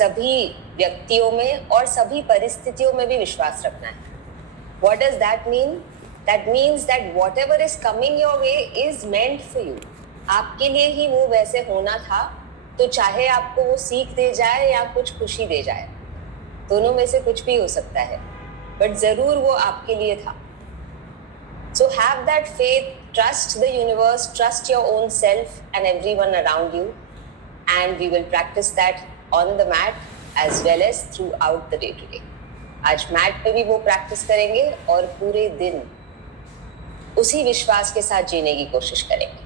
सभी व्यक्तियों में और सभी परिस्थितियों में भी विश्वास रखना है. What does that mean? That means that whatever is coming your way is meant for you. आपके लिए ही वो वैसे होना था, तो चाहे आपको वो सीख दे जाए या कुछ खुशी दे जाए, दोनों में से कुछ भी हो सकता है, बट जरूर वो आपके लिए था. So have that faith, trust the universe, trust your own self and everyone around you, and we will practice that on the mat as well as throughout the day today. आज mat पे भी वो practice करेंगे और पूरे दिन उसी विश्वास के साथ जीने की कोशिश करेंगे.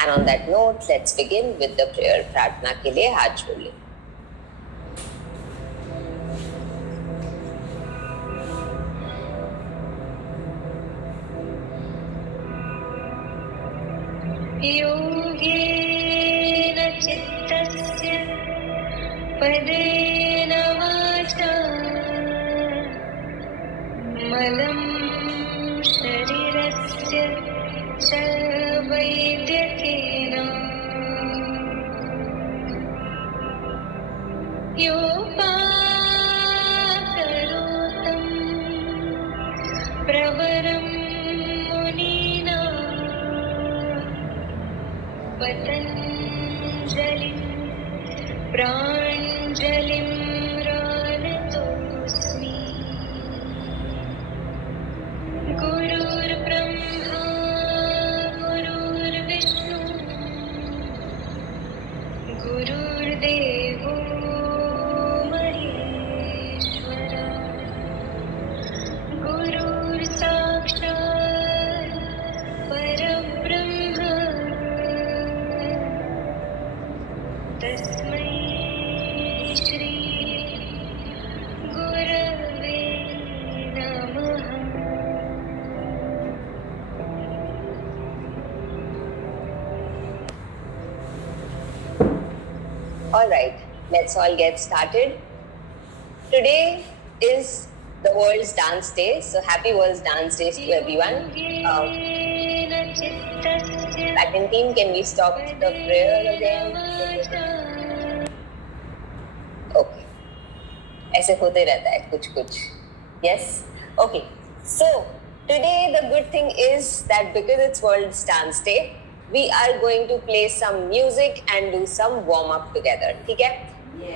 And on that note, let's begin with the prayer. प्रार्थना के लिए हाथ जोड़ लें. योगेन चित्तस्य पदेन वाचा मलं शरीरस्य च वैद्यकेन योपाकरोतं प्रवरं मुनीना पतञ्जलिं प्राञ्जलिं रानतोऽस्मि. गुरुर्ब्रह्मा गुरुर्विष्णु गुरुर्देवो महेश्वरा गुरुर्साक्षात् परब्रह्म तस्मै श्री गुरवे नमः. All right, let's all get started. Today is the World's Dance Day, so happy World's Dance Day to everyone. Second team, can we stop the prayer again? Okay. ऐसे होते रहता है कुछ. Yes? Okay. So, today the good thing is that because it's World's Dance Day, we are going to play some music and do some warm-up together. ठीक है?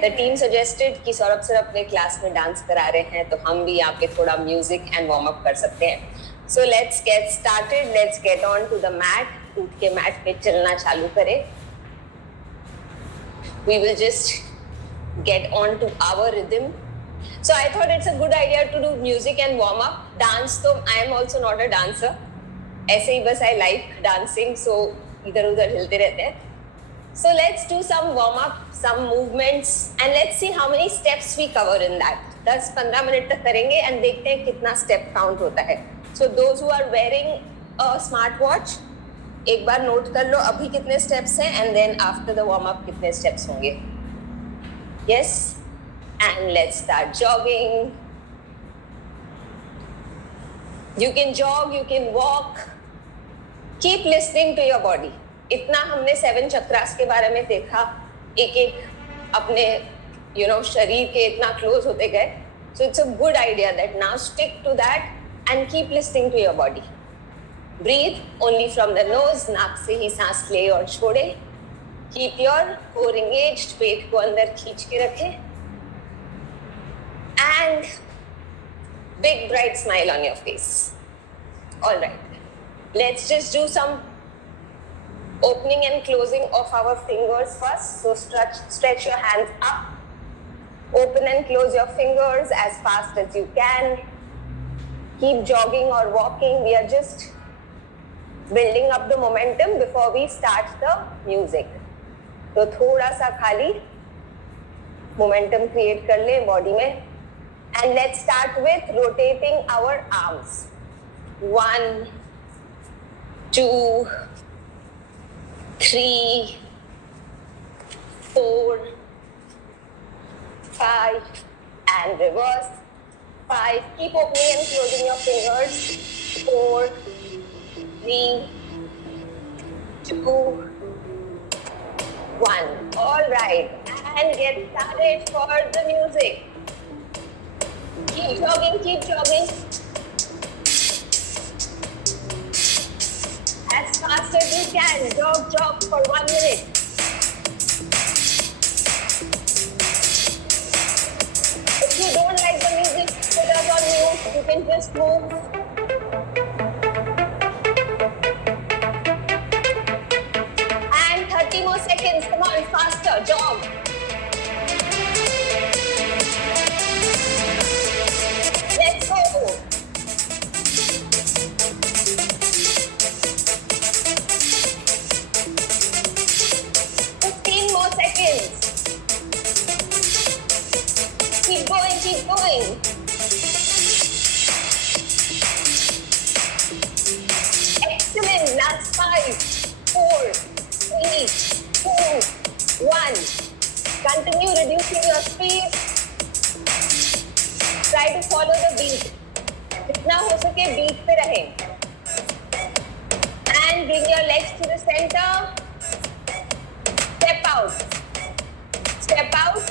The team suggested कि Saurabh sir अपने class में dance करा रहे हैं, तो हम भी यहाँ पे थोड़ा म्यूजिक एंड वार्म अप कर सकते हैं. So let's get started. Let's get on to the mat. उठ के मैट पे चलना चालू करें. We will just get on to our rhythm. So I thought it's a good idea to do music and warm up. Dance तो I am also not a dancer. ऐसे ही बस I like dancing, so इधर उधर हिलते रहते हैं. So let's do some warm up, some movements, and let's see how many steps we cover in that. 10-15 minute तक करेंगे and देखते हैं कितना step count होता है. So those who are wearing a smart watch, एक बार नोट कर लो अभी कितने steps हैं and then after the warm up कितने steps होंगे. Yes, and let's start jogging. You can jog, you can walk. Keep listening to your body. इतना हमने 7 चक्रास के बारे में देखा, एक अपने शरीर के इतना क्लोज होते गए. So it's a good idea that now stick to that and keep listening to your body. Breathe only from the nose. नाक से ही सांस ले और छोड़े. Keep your core engaged. पेट को अंदर खींच के रखें. And big bright smile on your face. All right. Let's just do some opening and closing of our fingers first. So stretch your hands up. Open and close your fingers as fast as you can. Keep jogging or walking. We are just building up the momentum before we start the music. तो थोड़ा सा खाली momentum create कर लें body में. And let's start with rotating our arms. 1, 2, 3, 4, 5, and reverse. 5. Keep opening and closing your fingers. 4, 3, 2, 1. All right. and get started for the music. Keep jogging, keep jogging. As fast as you can, jog for 1 minute. If you don't like the music, put us on mute. You can just move. And 30 more seconds. Come on, faster, jog. Let's go. 15 more seconds. Keep going, keep going. Excellent. Last 5, 4, 3, 2, 1. Continue reducing your speed. Try to follow the beat. जितना हो सके beat पे रहें. And bring your legs to the center. Step out. Step out.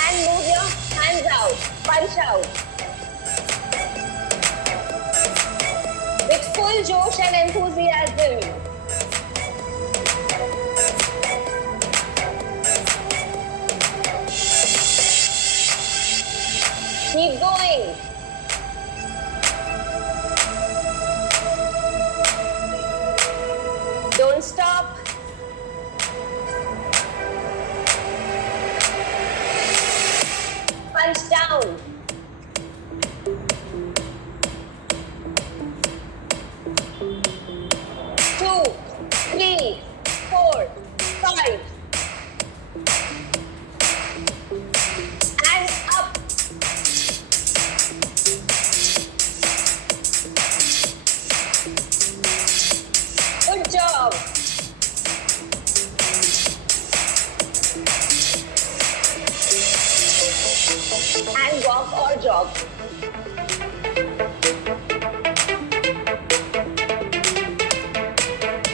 And move your hands out. Punch out. With full josh and enthusiasm. Keep going. Don't stop. Punch down. Two, 3, 4, 5. And up. Good job. And walk or jog.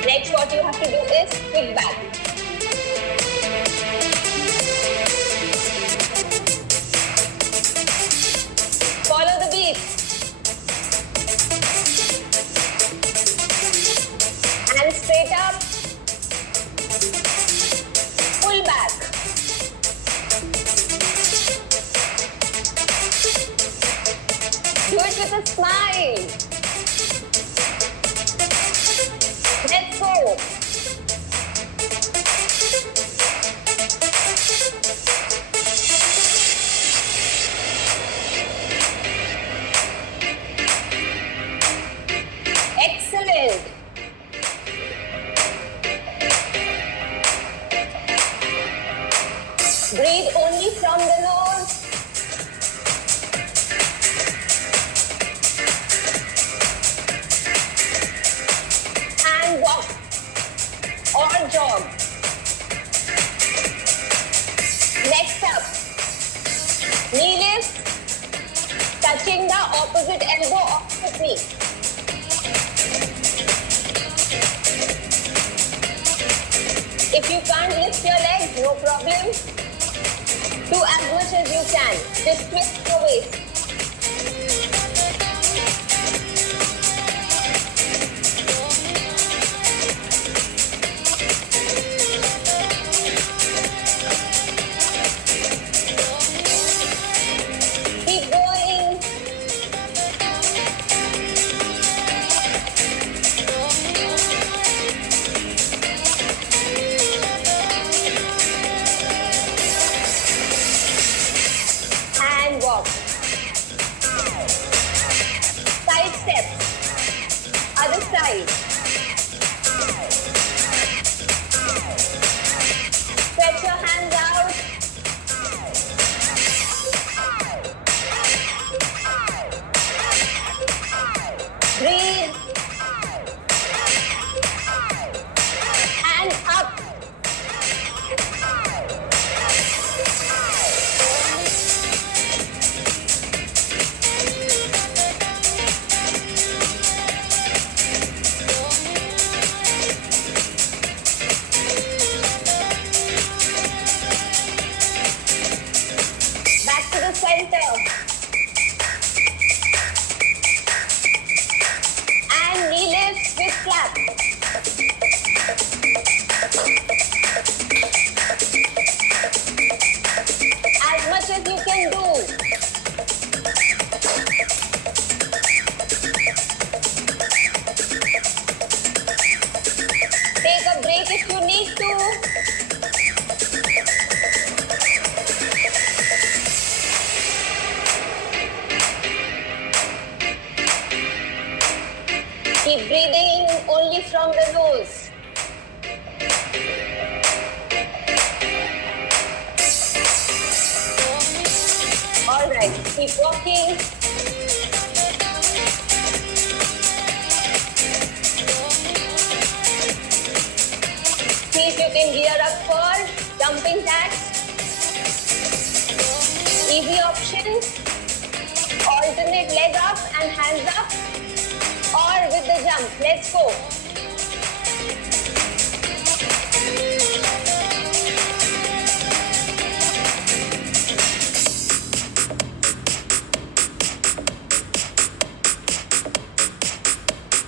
Next, what you have to do is kick back. Follow the beat. And straight up. Pull back. Do it with a smile. Let's go. Excellent. Breathe only from the nose. And walk or jog. Next up, knee lift, touching the opposite elbow of the knee. If you can't lift your legs, no problem. Do as much as you can. Just twist your waist. Keep going. And walk. Side step. Other side. Stretch your hands out. Breathe. And up. Keep breathing only from the nose. All right, keep walking. See if you can gear up for jumping jacks. Easy option. Alternate leg up and hands up. Or with the jump. Let's go.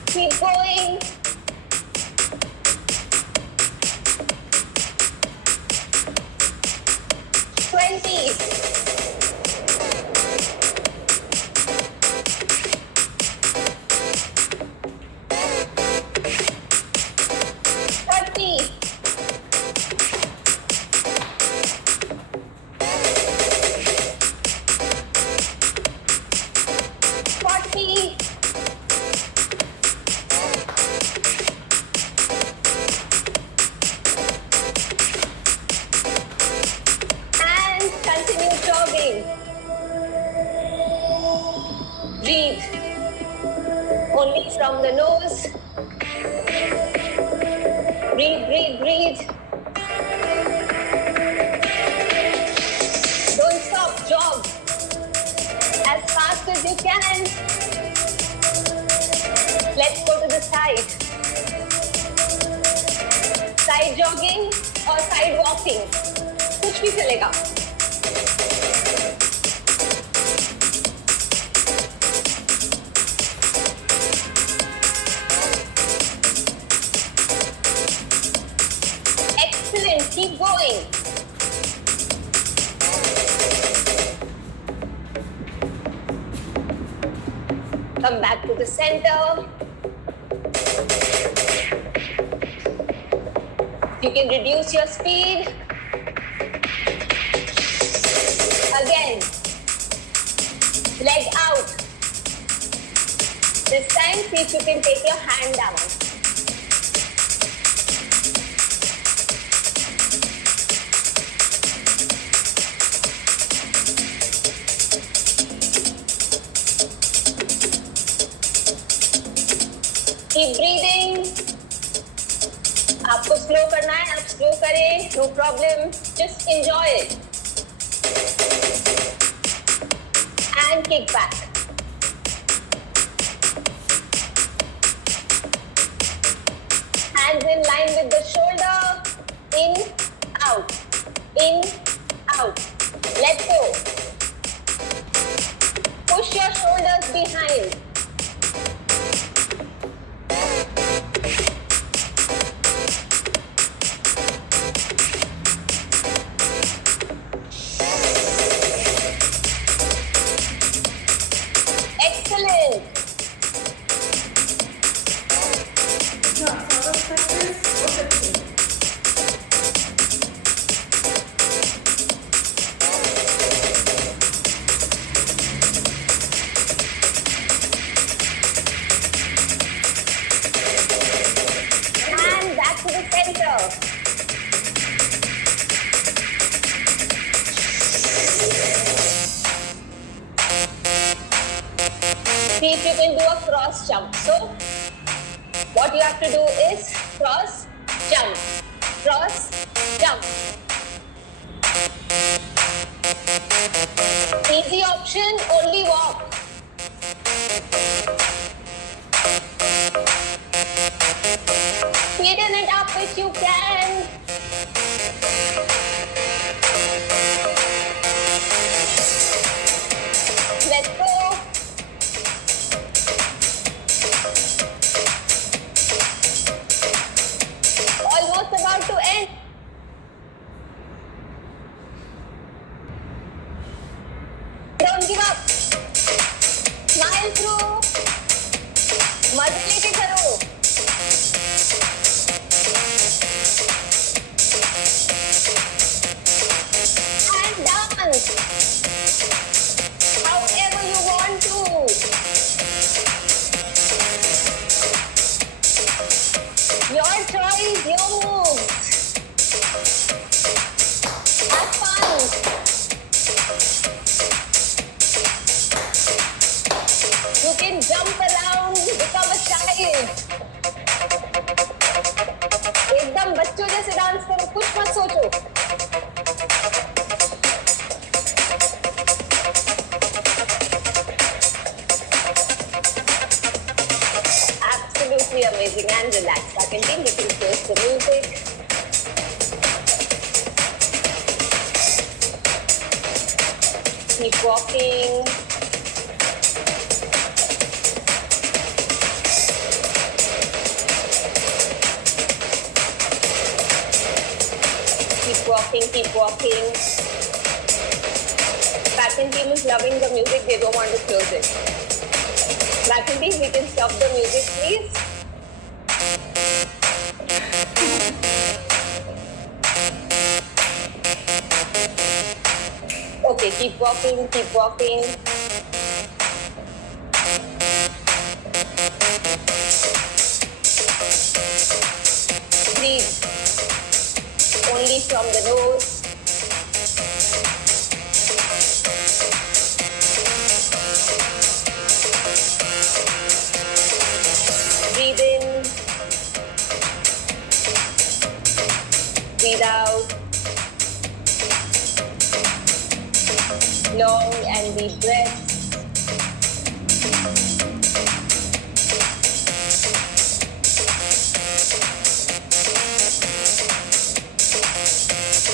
Keep going. Breathe only from the nose. Breathe, breathe, breathe. Don't stop, jog as fast as you can. Let's go to the side. Side jogging or side walking, कुछ भी चलेगा. Excellent, keep going. Come back to the center. You can reduce your speed. Again, leg out. This time, see if you can take your hand down. Keep breathing. आपको slow करना है, आप slow करें, no problem. Just enjoy it. And kick back. Hands in line with the shoulder. In, out. In, out. Let go. Push your shoulders behind. Excellent. And back to the center. See if you can do a cross jump. So, what you have to do is cross, jump, cross, jump. Easy option, only walk. Speeden it up if you can. Let's go. Almost about to end. Don't give up. Smile through. मजे लेके करो. And dance. However you want to. please. एकदम बच्चों जैसे dance करो, कुछ मत सोचो. Absolutely amazing and relaxed. Back in team, you can close the music. Keep walking. Keep walking, keep walking. Back in team is loving the music, they don't want to close it. Back in team, we can stop the music, please. Okay, keep walking, keep walking. Breathe only from the nose. Breathe in. Breathe out. Long and deep breath.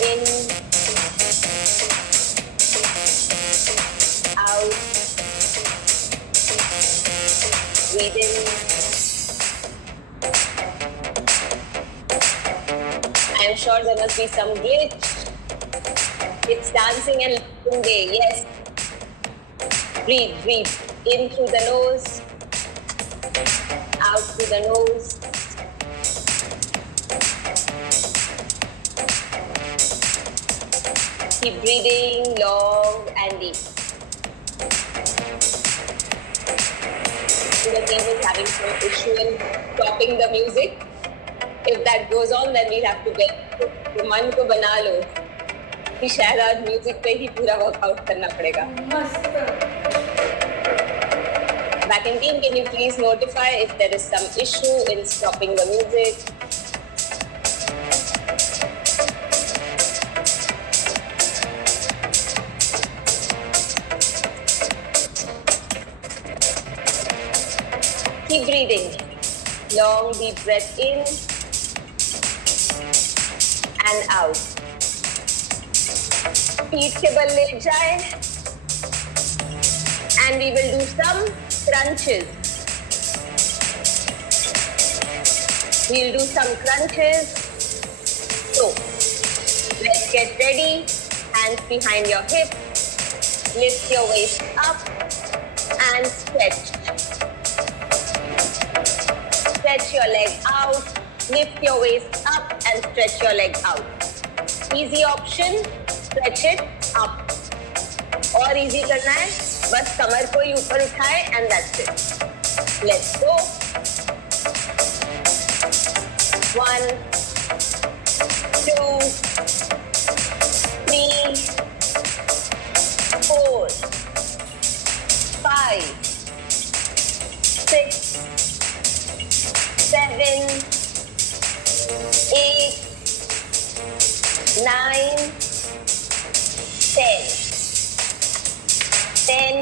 In, out, breathe in. I am sure there must be some glitch. It's dancing and looking day, yes. Breathe, breathe. In through the nose, out through the nose. Keep breathing long and deep. The team is having some issue in stopping the music. If that goes on, then we have to get the मन को बना लो कि शायद आज music पे ही पूरा workout करना पड़ेगा. Back in team, can you please notify if there is some issue in stopping the music? Keep breathing. Long deep breath in and out. Feet के बल लेट जाए and we will do some crunches. We'll do some crunches. So, let's get ready. Hands behind your hip. Lift your waist up and stretch. Stretch your leg out. Lift your waist up and stretch your leg out. Easy option. Stretch it up. और easy करना है, बस कमर को ही ऊपर उठाए and that's it. Let's go. 1, 2, 3, 4, 5, 6, 7, 8, 9, 10. 10,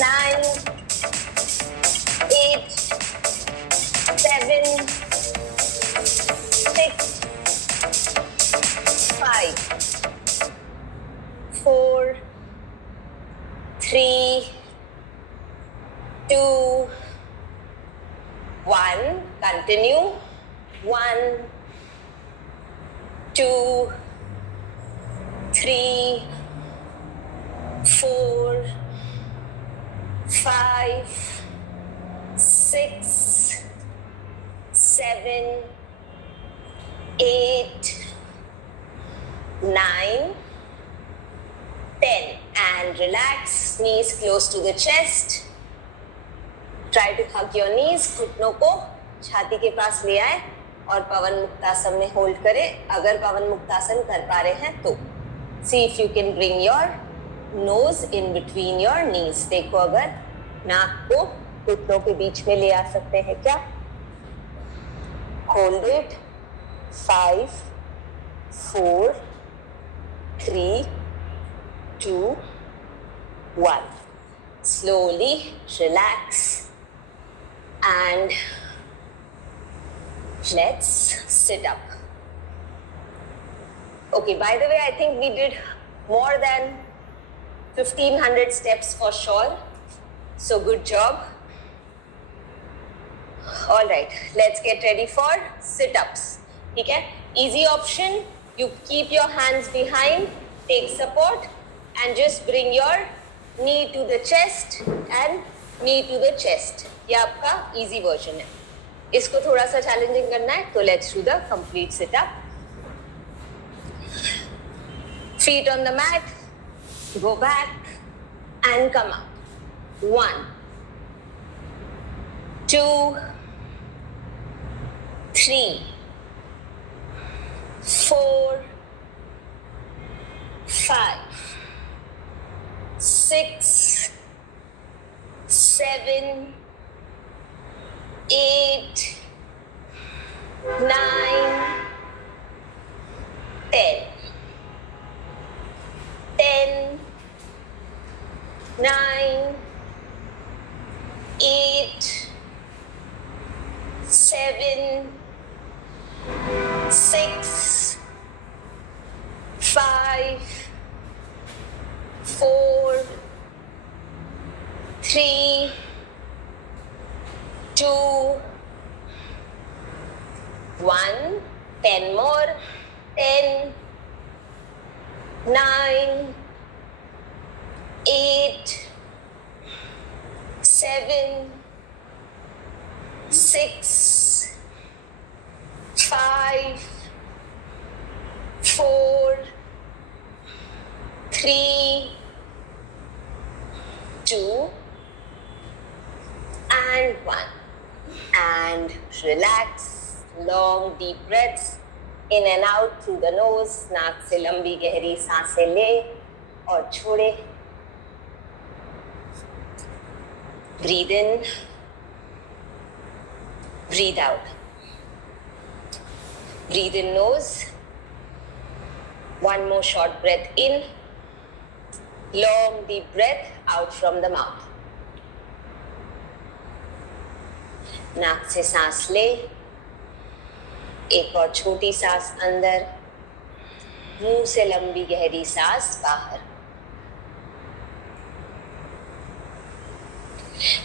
9, 8, 7, 6, 5, 4, 3, 2, 1. Continue. 1, 2, 3, 4, 5, 6, 7, 8, 9, 10. And relax, knees close to the chest. Try to hug your knees, घुटनों को छाती के पास ले आए और पवन मुक्तासन में होल्ड करें. अगर पवन मुक्तासन कर पा रहे हैं तो see if you can bring your nose in between your knees. देखो अगर नाक को घुटनों के बीच में ले आ सकते हैं क्या? Hold it. 5, 4, 3, 2, 1. Slowly relax and let's sit up. Okay, by the way, I think we did more than 1500 steps for sure. So good job. All right, let's get ready for sit-ups. ठीक है? Easy option. You keep your hands behind, take support, and just bring your knee to the chest and knee to the chest. ये आपका easy version है. इसको थोड़ा सा challenging करना है, तो let's do the complete sit-up. Feet on the mat, go back and come up. 1, 2, 3, 4, 5, 6, 7, 8, 9, 10. 10, 9, 8, 7, 6, 5, 4, 3, 2, 1. 10 more. 10, 9, 8, 7, 6, 5, 4, 3, 2, and 1. And relax. Long deep breaths in and out through the nose. नाक से लंबी गहरी सांसें ले और छोड़े. Breathe in, breathe out. Breathe in nose. One more short breath in. Long deep breath out from the mouth. नाक से सांस ले. एक और छोटी सांस अंदर. मुंह से लंबी गहरी सांस बाहर.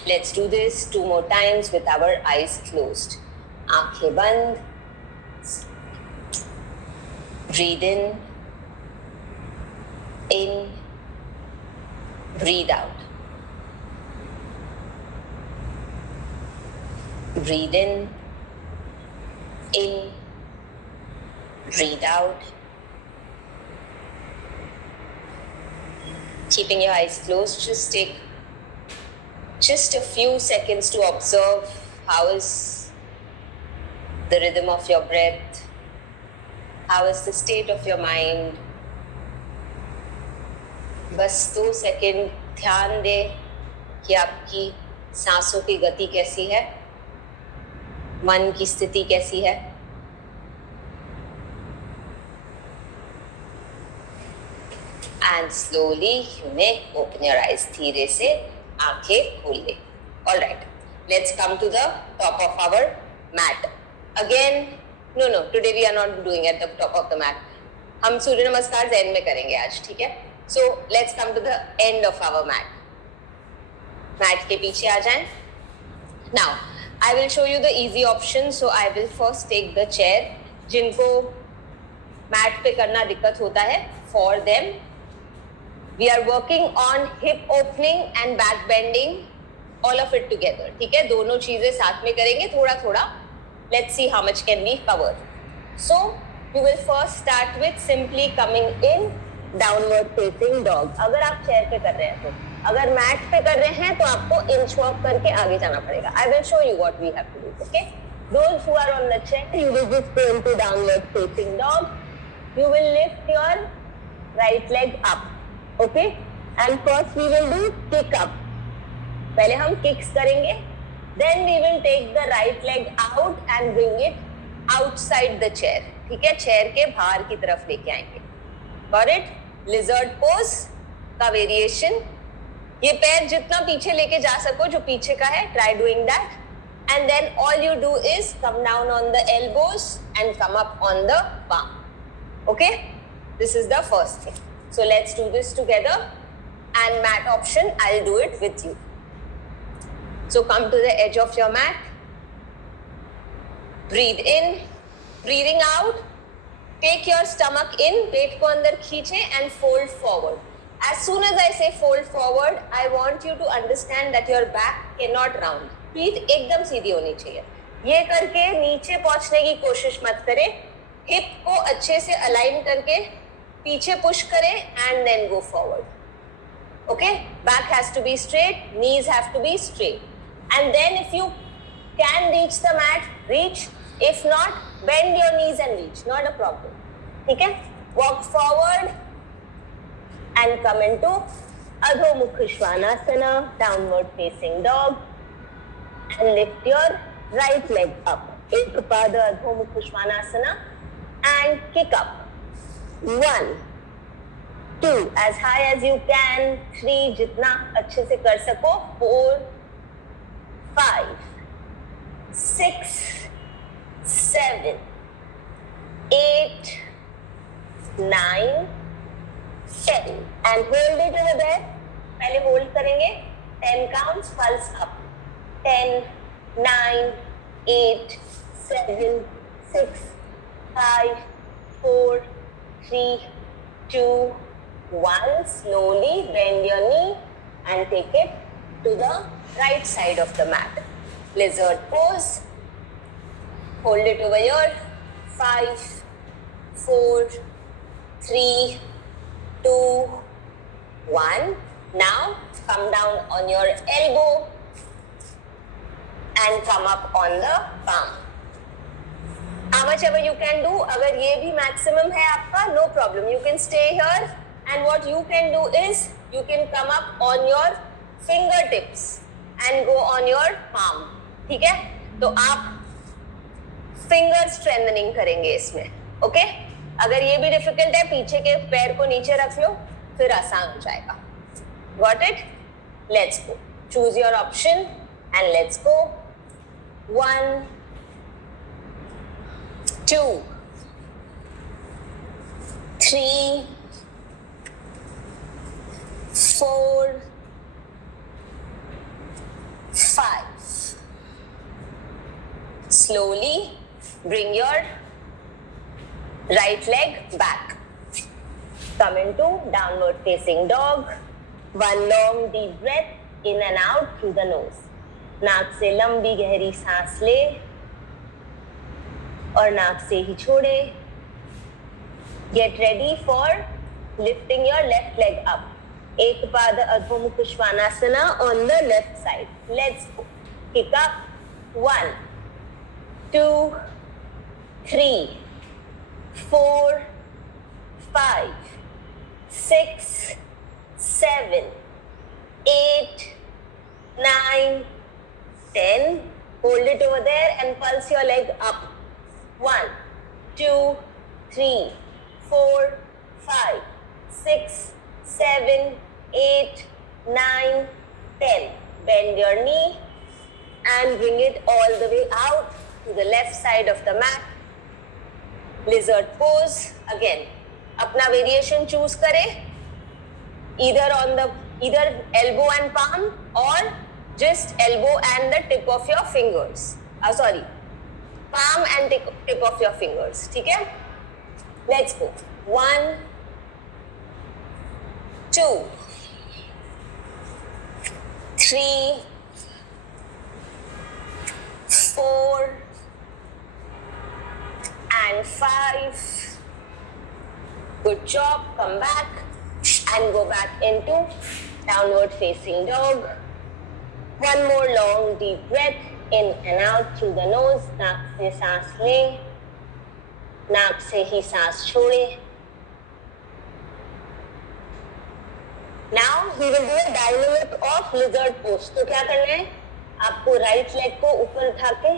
Let's do this 2 more times with our eyes closed. आंखें बंद. Breathe in. In. Breathe out. Breathe in. In. Breathe out. Keeping your eyes closed, just take just a few seconds to observe how is the rhythm of your breath, how is the state of your mind. बस 2 second ध्यान दे कि आपकी सांसों की गति कैसी है, मन की स्थिति कैसी है. And slowly you may open your eyes. धीरे से आंखें खोल ले. All right. Let's come to the top of our mat. Again, no. Today we are not doing at the top of the mat. हम सूर्य नमस्कार ज़हन में करेंगे आज, ठीक है? So let's come to the end of our mat. Mat के पीछे आ जाएं. Now I will show you the easy option. So I will first take the chair. जिनको mat पे करना दिक्कत होता है, for them we are working on hip opening and back bending, all of it together. ठीक है, दोनों चीजें साथ में करेंगे थोड़ा थोड़ा. Let's see how much can be covered. So you will first start with simply coming in downward facing dog. अगर आप चेयर पे कर रहे हैं तो, अगर मैट पे कर रहे हैं तो आपको इंच वॉक करके आगे जाना पड़ेगा. I will show you what we have to do. Okay? Those who are on the chair, you will just go into downward facing dog. You will lift your right leg up. Okay? And first we will do kick up. पहले हम kicks करेंगे. Then we will take the right leg out and bring it outside the chair. ठीक है, chair के बाहर की तरफ लेके आएंगे. Got it? Lizard pose का वेरिएशन. ये पैर जितना पीछे लेके जा सको जो पीछे का है, try doing that. And then all you do is come down on the elbows and come up on the palm. Okay? This is the first thing. So let's do this together. And mat option, I'll do it with you. So come to the edge of your mat. Breathe in. Breathing out. Take your stomach in. पेट को अंदर खींचे and fold forward. As soon as I say fold forward, I want you to understand that your back cannot round. पीठ एकदम सीधी होनी चाहिए. ये करके नीचे पहुंचने की कोशिश मत करें. हिप को अच्छे से अलाइन करके पीछे पुश करें and then go forward. Okay? Back has to be straight, knees have to be straight. And then if you can reach the mat, reach. If not, bend your knees and reach. Not a problem. Okay? Walk forward and come into Adho Mukha Svanasana, downward facing dog. And lift your right leg up. Ekpada Adho Mukha Svanasana and kick up. 1, 2, as high as you can. 3, जितना अच्छे से कर सको. 4, 5, 6, 7, 8, 9, 10. And hold it over there. पहले hold करेंगे. 10 counts, pulse up. 10, 9, 8, 7, 6, 5, 4, 3, 2, 1. Slowly bend your knee and take it to the right side of the mat. Lizard pose. Hold it over here. 5, 4, 3, 2, 1. Now come down on your elbow and come up on the palm. How much ever you can do. अगर ये भी maximum है आपका, no problem. You can stay here and what you can do is you can come up on your fingertips and go on your palm. ठीक है? तो आप finger strengthening करेंगे इसमें. Okay? अगर ये भी difficult है, पीछे के पैर को नीचे रख लो, फिर आसान हो जाएगा. Got it? Let's go. Choose your option and let's go. 1, 2, 3, 4, 5. Slowly bring your right leg back. Come into downward facing dog. One long deep breath in and out through the nose. नाक से लंबी गहरी सांस ले और नाक से ही छोड़े. Get ready for lifting your left leg up. Ekpada Adho Mukha Svanasana on the left side. Let's go. Kick up. 1, 2, 3, 4, 5, 6, 7, 8, 9, 10. Hold it over there and pulse your leg up. 1, 2, 3, 4, 5, 6, 7, 8, 9, 10. Bend your knee and bring it all the way out to the left side of the mat. Lizard pose. Again, अपना variation choose करें. Either elbow and palm or just elbow and the tip of your fingers. Palm and tip of your fingers. ठीक है? Let's go. 1, 2, 3, 4, and 5. Good job. Come back and go back into downward facing dog. One more long deep breath in and out through the nose. नाक से सांस लें, नाक से ही सांस छोड़ें. Now we will do a dynamic of lizard pose. तो क्या करना है? आपको राइट लेग को ऊपर उठा के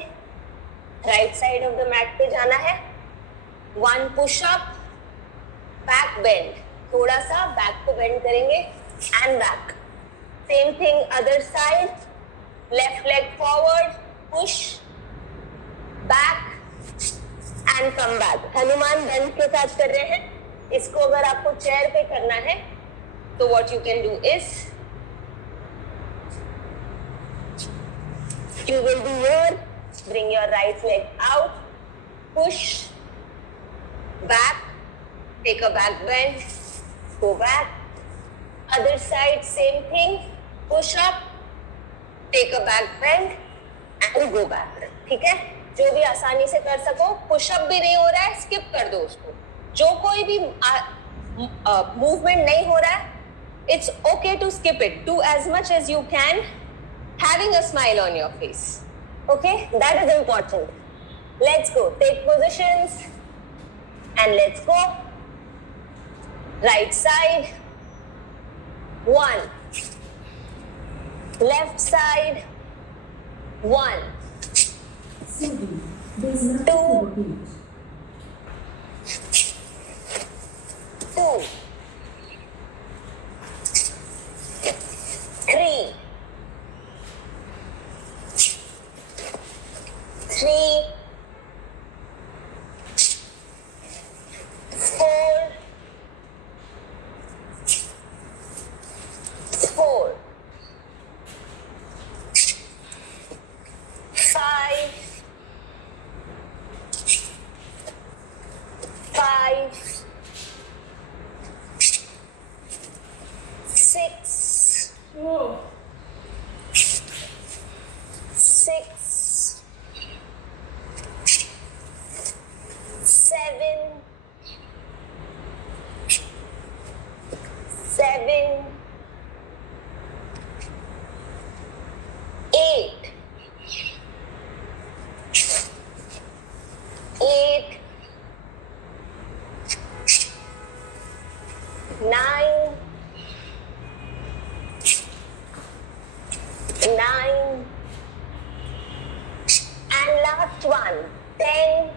right side of the mat पे जाना है. 1 पुश अप, बैक बेंड, थोड़ा सा बैक को बेंड करेंगे and back. Same thing other side, left leg forward, push back and come back. Hanuman दंड के साथ कर रहे हैं. इसको अगर आपको चेयर पे करना है तो what you can do is you will do here, bring your right leg out, push back, take a back bend, go back. Other side same thing, push up, take a back bend and go back. ठीक है, जो भी आसानी से कर सको. Push up भी नहीं हो रहा है, स्किप कर दो उसको. जो कोई भी मूवमेंट नहीं हो रहा है, it's okay to skip it. Do as much as you can, having a smile on your face. Okay, that is important. Let's go. Take positions and let's go. Right side. 1. Left side. 1. 2. 2. 3. 3, 4, 4, 5, 5, 6, 6, 7, 7, 8, 8, 9, 9, and last one, 10,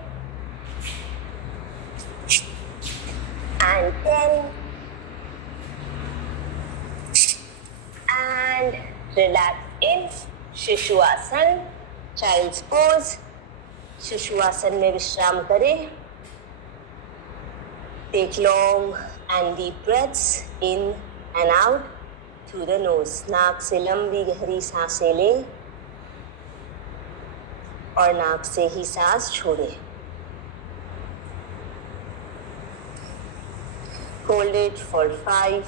and 10, and relax in शिशुआसन, child's pose. शिशुआसन में विश्राम करें. Take long and deep breaths in and out through the nose. नाक से लंबी गहरी सांसें लें और नाक से ही सांस छोड़ें. Hold it for 5,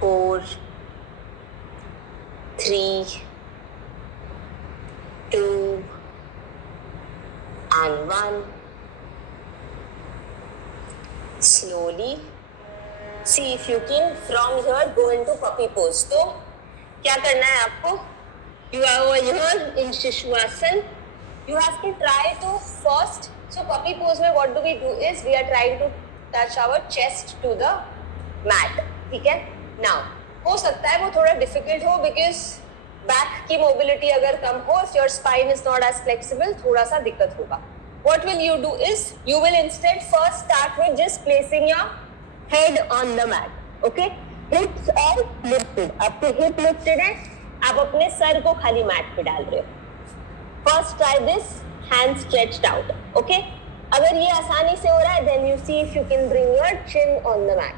4, 3, 2, and 1. Slowly. See if you can from here go into puppy pose. तो क्या करना है आपको? You are over here in Shishwasana. You have to try to first. So puppy pose में what do we do is we are trying to touch our chest to the mat. ठीक है? Now हो सकता है वो थोड़ा difficult हो because back की mobility अगर कम हो, if your spine is not as flexible, थोड़ा सा दिक्कत होगा. What will you do is you will instead first start with just placing your head on the mat. Okay? Hips are lifted. आपके hip lifted है, आप अपने sir को खाली mat पे डाल रहे हो. First try this, hands stretched out. Okay? अगर ये आसानी से हो रहा है, then you see if you can bring your chin on the mat.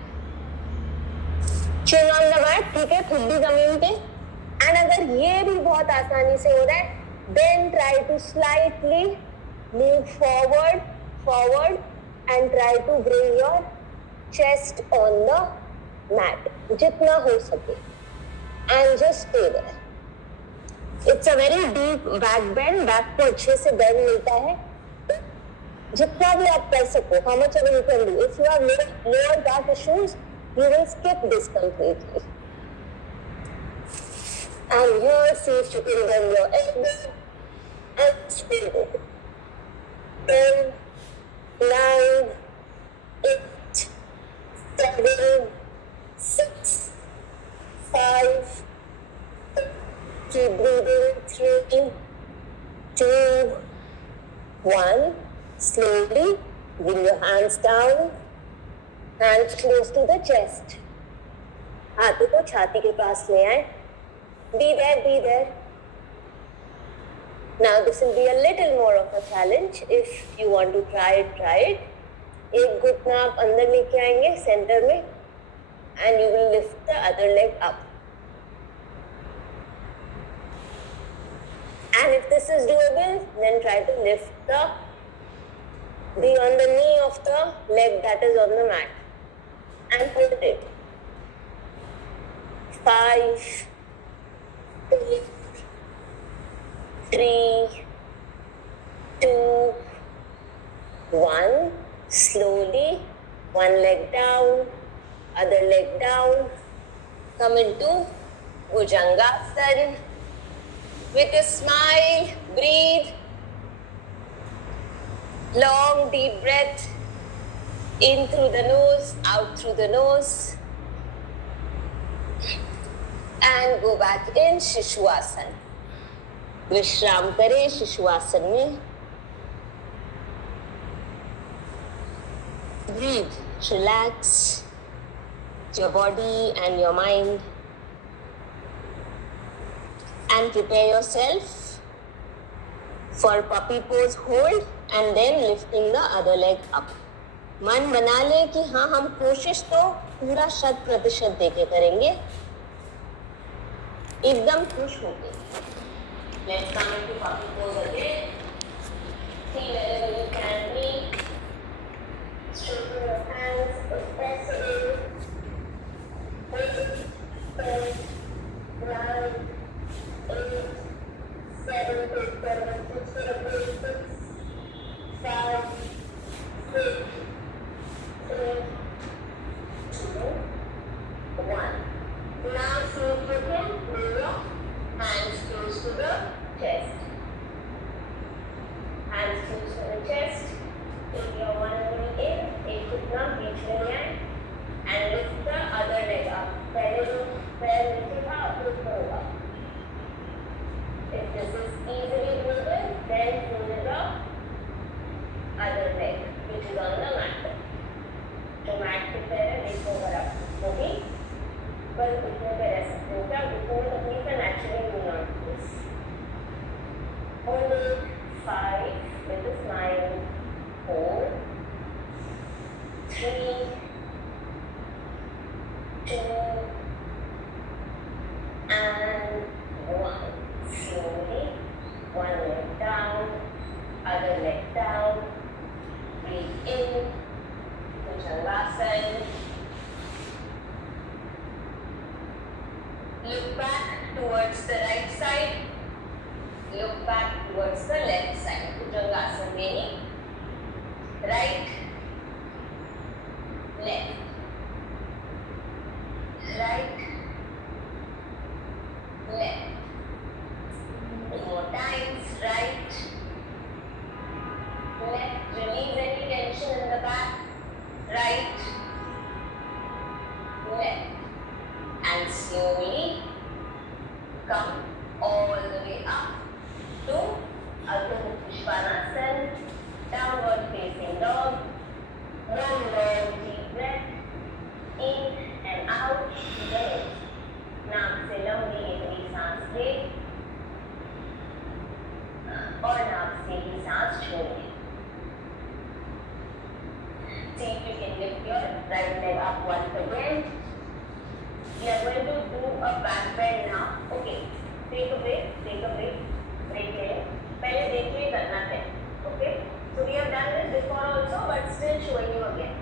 Chin on the mat, ठीक है, खुद भी जमीन पे. And अगर ये भी बहुत आसानी से हो रहा है, then try to slightly move forward and try to bring your chest on the mat. जितना हो सके. And just stay there. It's a very deep back bend. Back को अच्छे से bend मिलता है. जितना भी आप कर सको, how much ever you can do. If you have lower back issues, you will skip this completely. And here, see if you can bend your elbow and stay there. 10, 9, 8, 7, 6, 5. Keep breathing. One, slowly bring your hands down, hands close to the chest. हाथों को छाती के पास ले आए. Be there, be there. Now this will be a little more of a challenge. If you want to try it, try it. एक घुटना आप अंदर लेके आएंगे सेंटर में, and you will lift the other leg up. And if this is doable, then try to lift be on the knee of the leg that is on the mat and hold it. 5, 4, 3, 2, 1. Slowly, one leg down, other leg down. Come into Bhujangasana. With a smile, breathe. Long deep breath. In through the nose, out through the nose. And go back in Shishwasana. विश्राम करें शिशुआसन में. Breathe, relax your body and your mind. And prepare yourself for puppy pose hold and then lifting the other leg up. मन बना ले कि हाँ हम कोशिश तो पूरा 100% देके करेंगे, एकदम खुश होके. Let's come into puppy pose again. See wherever you can be. Straighten your hands if possible. 8, 10, 9, 8, 7, 6, 7, 6, 6, 5, 6, 3, 2, 1. Now see if you can bring your hands close to the chest. Hands close to the chest. Take your one knee in, एक घुटना बीच में ले आए and lift the other leg up. पहले जो पैर नीचे था अब ऊपर होगा. If this is easily doable, then pull the other leg which is on the mat. जो mat पे पैर है देखो अगर आप वो भी पर घुटने पे रह सकते हो. क्या घुटने में तकलीफ है? Naturally do not do this. Hold it. 5 with a smile. 4, 3, 2, and 1. Slowly, one leg down, other leg down. Breathe in, Bhujangasana. Look back towards the right side. Look back towards the left side. Bhujangasana meaning right, left, right, left. 2 more times. Right, left. Release any tension in the back. Right, left. And slowly come all the way up to Ardha Mukha Svanasana, downward facing dog. One long deep breath in and out to the nose. नाक से लंबी गहरी सांस ले और नाक से ही सांस छोड़े. See if you can lift your right leg up once again. We are going to do a back bend now. Okay, take a break, break ले. पहले देखिए करना है. Okay, so we have done this before also, but still showing you again.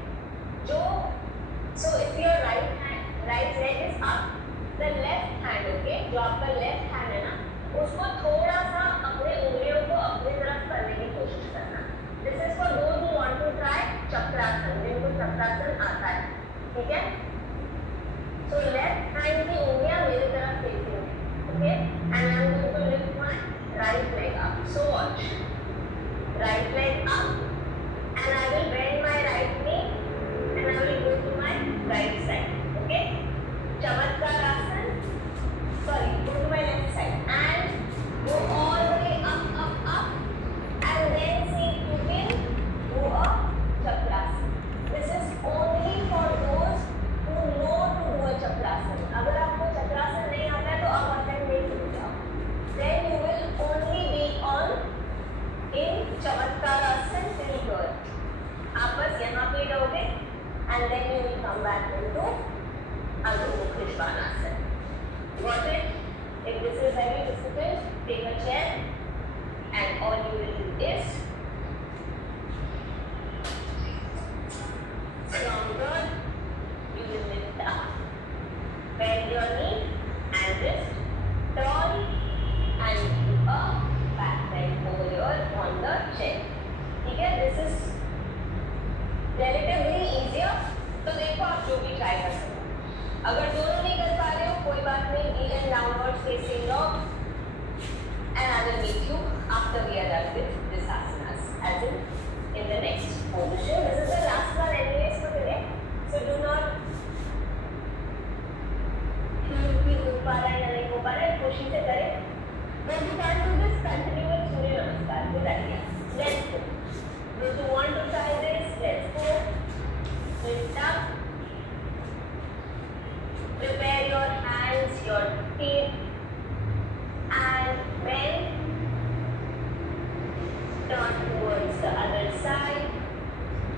So if your right leg is up, the left hand, okay, जो आपका left hand है ना, उसको थोड़ा सा अपने उंगलियों को अपनी तरफ करने की कोशिश करना. This is for those who want to try चक्रासन, जिनको चक्रासन आता है, ठीक है? So left hand की उंगलियां मेरी तरफ facing है, okay? And I am going to lift my Uttanasana. Got it? If this is very difficult, take a chair and all you will do is from good, you will lift up. Bend your knee and wrist, turn and do a back bend over here on the chair. ठीक है? This is relatively easier. तो देखो आप जो भी try कर सकते हो. अगर दोनों नहीं कर पा रहे हो कोई बात नहीं. Knee and downward facing dog. And I will meet you after we are done with this asanas. As in the next position. This is the last one anyways for today. So do not हो पा रहा है या नहीं हो पा रहा है कोशिश से करें. When you can't do this, continue with Surya Namaskar. Good idea. Let's go. Those who want to try this, let's go. Lift up. Prepare your hands, your feet, and bend. Turn towards the other side.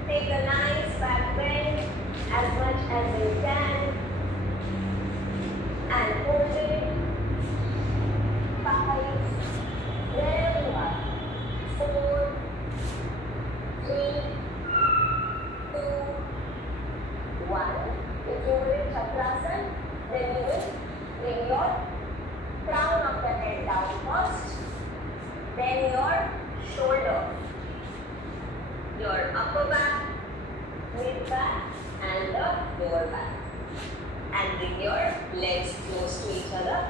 Take a nice back bend as much as you can. And hold it. 5, there you are. 4, 3, 2, 1. If you will in Chakrasana, then you will bring your crown of the head down first, then your shoulder, your upper back, mid back, and the lower back. And bring your legs close to each other.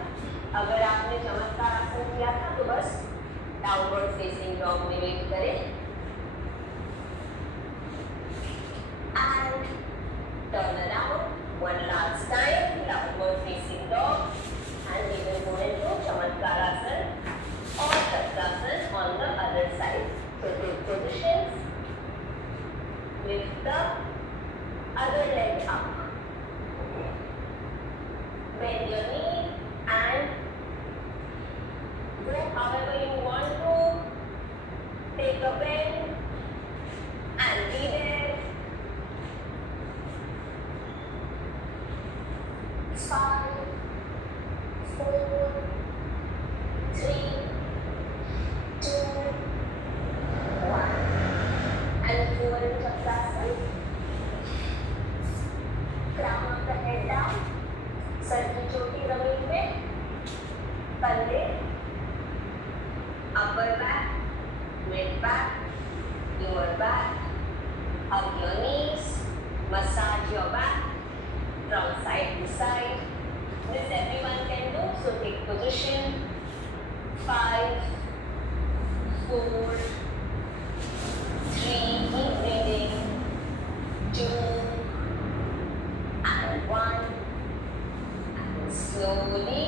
अगर आपने चमत्कार आसन किया था तो बस downward facing dog में wait करें. And turn around one last time, downward facing dog, and we will go into chamatkar asan or chakrasan on the other side. So take positions, lift the other leg up. Bend your knee and go however you want to. Take a bend and be there. 5, 4, 3, 2, 1. And forward in Chakrasana. Crown of the head down. Sir की चोटी जमीन में. कंधे. Upper back, mid back, lower back. Hug your knees. Massage your back from side to side. This everyone can do. So take position. 5, 4, 3. Keep breathing. 2 and 1. Slowly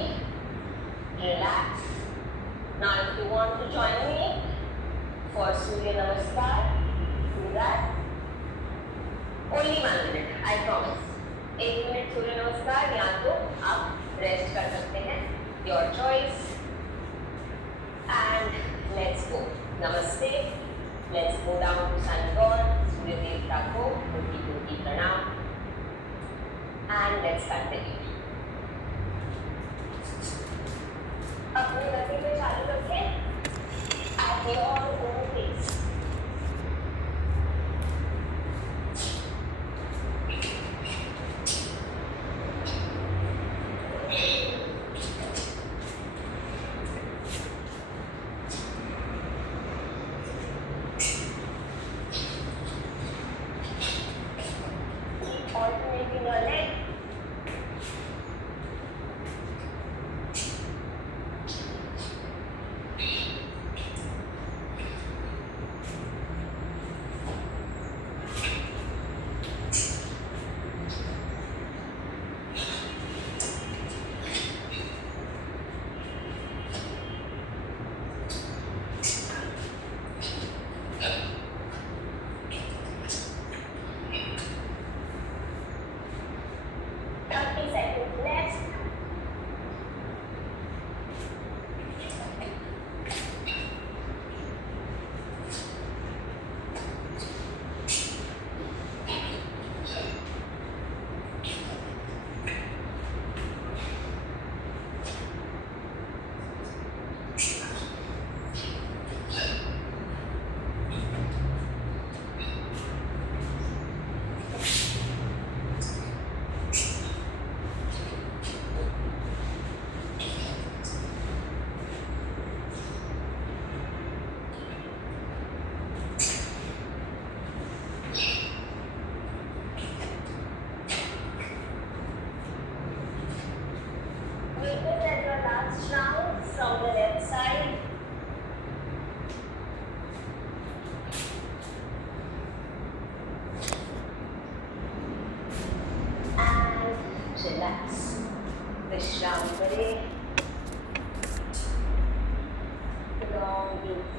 relax. Now if you want to join me for Surya Namaskar, do that. Only 1 minute, I promise. 1 minute Surya Namaskar या तो आप rest कर सकते हैं. Your choice. And let's go. Namaste. Let's go down to Sun God, Surya Devta ko, koti pranam. And let's continue. अपनी गति पे चालू रखें at your own pace. Keep alternating your leg.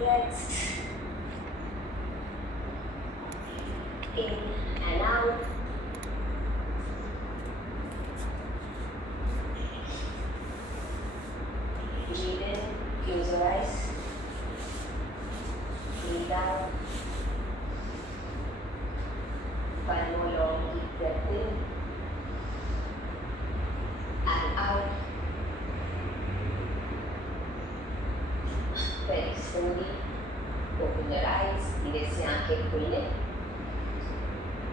Let's in and out. Breathe in, close your eyes. Breathe out. One more long deep breath in and out. Very slowly open your eyes. धीरे से आंखें खोल लें.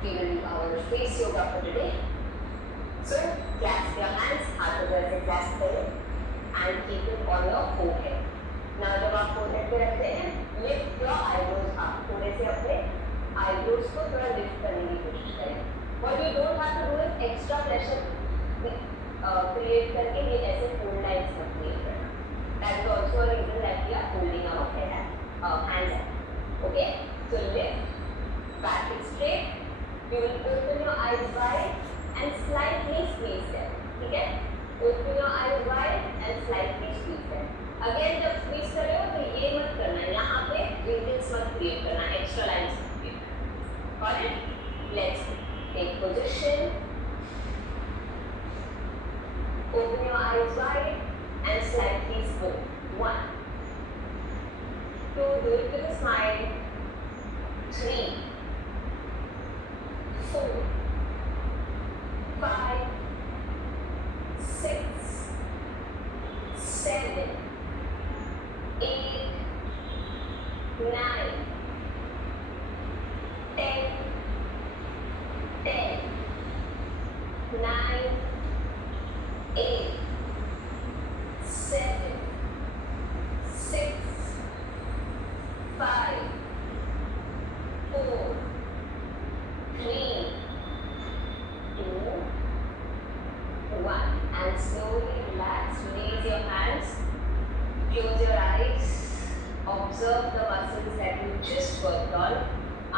We will do our face yoga for today. So clasp your hands, हाथों को ऐसे clasp करें and keep it on your forehead. Now जब आप forehead पे रखते हैं, lift your eyebrows up. थोड़े से अपने eyebrows को थोड़ा lift करने की कोशिश करें. What you don't have to do is extra pressure create करके ये ऐसे fold lines मत create करना. That is also a reason that we are holding our hands up. Okay? So lift, back is straight. You will open your eyes wide and slightly squeeze them. Okay? Open your eyes wide and slightly squeeze them. Again, जब squeeze कर रहे हो तो ये मत करना, यहाँ पे wrinkles मत create करना, extra lines मत create करना. Got it? Let's take position. Open your eyes wide and slightly squeeze. 1, 2, do it with a smile. 3, 4, 5, 6, 7, 8, 9, 10, 9, 8, 7, 6, 5, 4, 3, 2, 1. And slowly relax, release your hands, close your eyes, observe the muscles that you just worked on.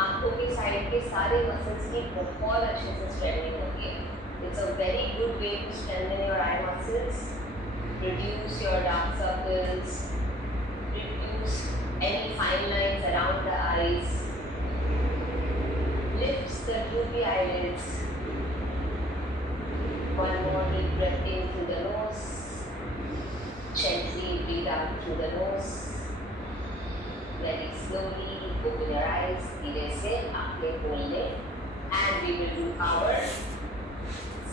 आंखों के side के सारे muscles की बहुत अच्छे से straining होती है. It's a very good way to strengthen your eye muscles, reduce your dark circles, reduce any fine lines around the eyes, lifts the droopy eyelids. One more deep breath in through the nose. Gently breathe out through the nose. Very slowly open your eyes. धीरे से आंखें खोल लें. And we will do our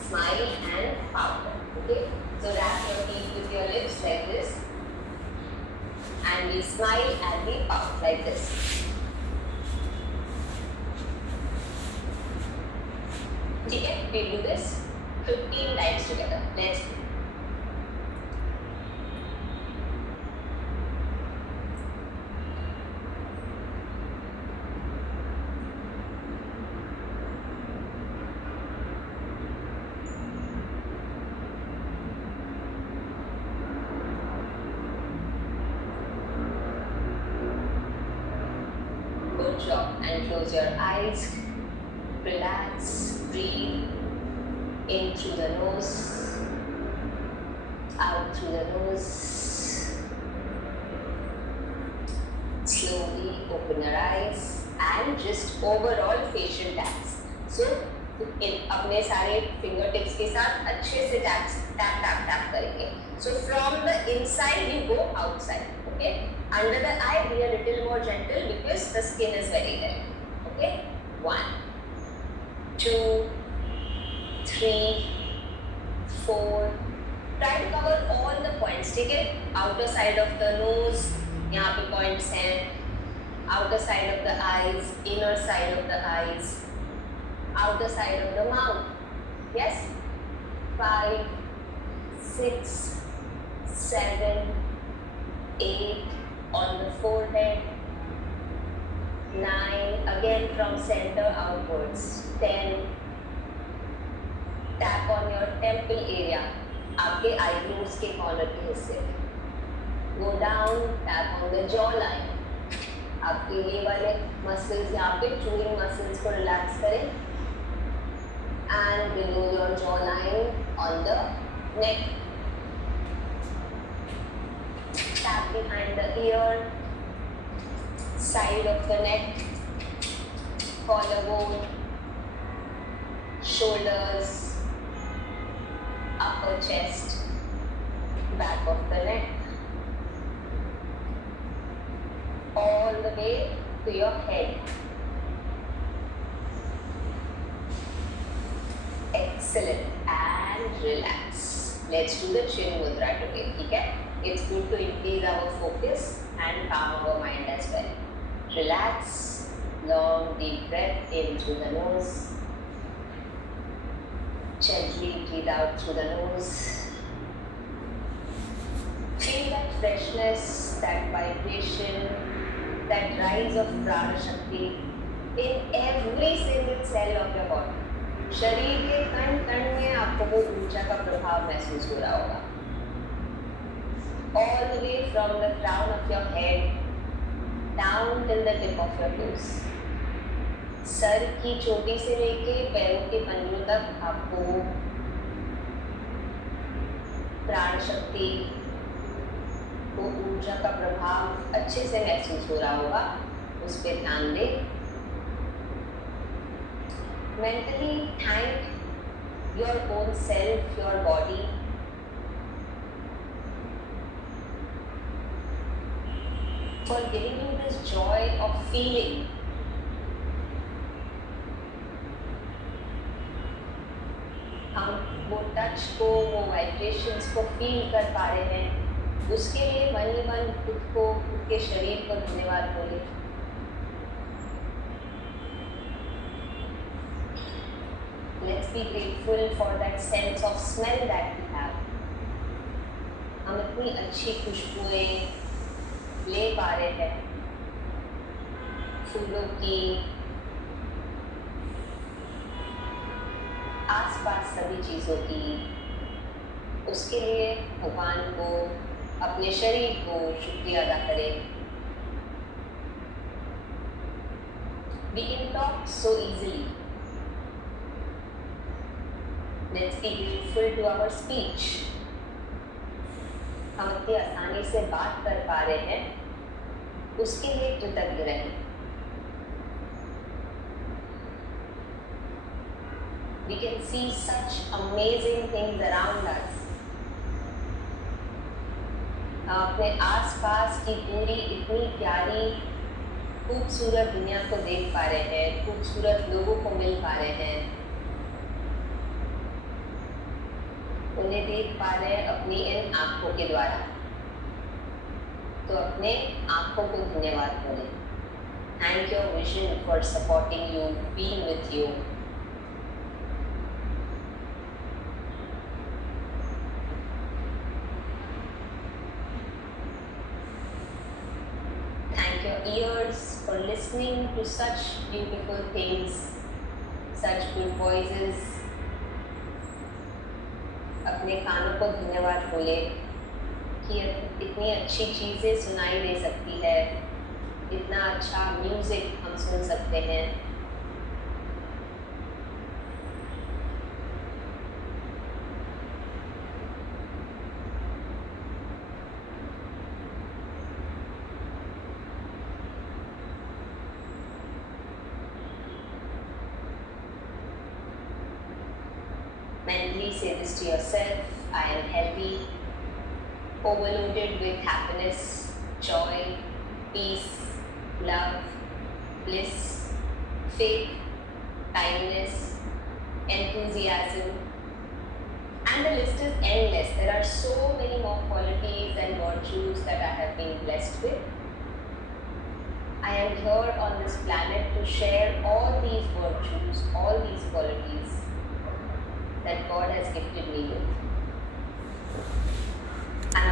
smile and pout. Okay? So wrap your teeth with your lips like this. And we smile and we pout like this. Okay? We'll do this 15 times together. Let's do. Good job. And close your eyes. Relax. Breathe in through the nose, out through the nose. Slowly open your eyes and just overall facial taps. So अपने सारे fingertips के साथ अच्छे से tap करेंगे. So from the inside you go outside. Okay? Under the eye be a little more gentle because the skin is very thin. Okay? 1, 2, 3, 4. Try to cover all the points. ठीक है? Outer side of the nose, यहाँ पे points हैं. Outer side of the eyes, inner side of the eyes, outer side of the mouth. Yes? 5, 6, 7, 8 on the forehead. 9 again from center outwards. 10. Tap on your temple area. आपके eyebrows के corner के हिस्से. Go down. Tap on the jawline. आपके ये वाले muscles यहाँ पे chewing muscles को relax करें. And below your jawline on the neck. Tap behind the ear. side of the neck, collarbone, shoulders, upper chest, back of the neck, all the way to your head. Excellent. And relax. Let's do the chin mudra today. Okay? It's good to increase our focus and calm our mind as well. Relax. Long deep breath in through the nose. Gently breathe out through the nose. Feel that freshness, that vibration, that rise of prana shakti in every single cell of your body. शरीर के कण कण में आपको वो ऊर्जा का प्रभाव महसूस हो रहा होगा. All the way from the crown of your head down till the tip of your toes. Sir की चोटी से लेके पैरों के पंजों तक आपको प्राण शक्ति, वो ऊर्जा का प्रभाव अच्छे से महसूस हो रहा होगा. उस पर ध्यान दें. Mentally thank your own self, your body, for giving you this joy of feeling. हम वो टच को, वो वाइब्रेशंस को फील कर पा रहे हैं. उसके लिए मन ही मन खुद को, खुद के शरीर को धन्यवाद बोले. Let's be grateful for that sense of smell that we have. हम इतनी अच्छी खुशबुएं ले पा रहे हैं, फूलों की, आसपास सभी चीज़ों की. उसके लिए भगवान को, अपने शरीर को शुक्रिया अदा करें. We can talk so easily. Let's be grateful to our speech. हम इतनी आसानी से बात कर पा रहे हैं, उसके लिए कृतज्ञ रहें. We can see such amazing things around us. हम अपने आसपास की पूरी इतनी प्यारी, खूबसूरत दुनिया को देख पा रहे हैं, खूबसूरत लोगों को मिल पा रहे हैं. उन्हें देख पा रहे हैं अपनी इन आँखों के द्वारा. तो अपने आँखों को धन्यवाद बोलें. Thank your vision for supporting you, being with you. Thank your ears for listening to such beautiful things, such good voices. अपने कानों को धन्यवाद बोले कि इतनी अच्छी चीज़ें सुनाई दे सकती है, इतना अच्छा म्यूज़िक हम सुन सकते हैं. Mentally say this to yourself: I am healthy, overloaded with happiness, joy, peace, love, bliss, faith, kindness, enthusiasm. And the list is endless. There are so many more qualities and virtues that I have been blessed with. I am here on this planet to share all these virtues, all these qualities that God has gifted me with.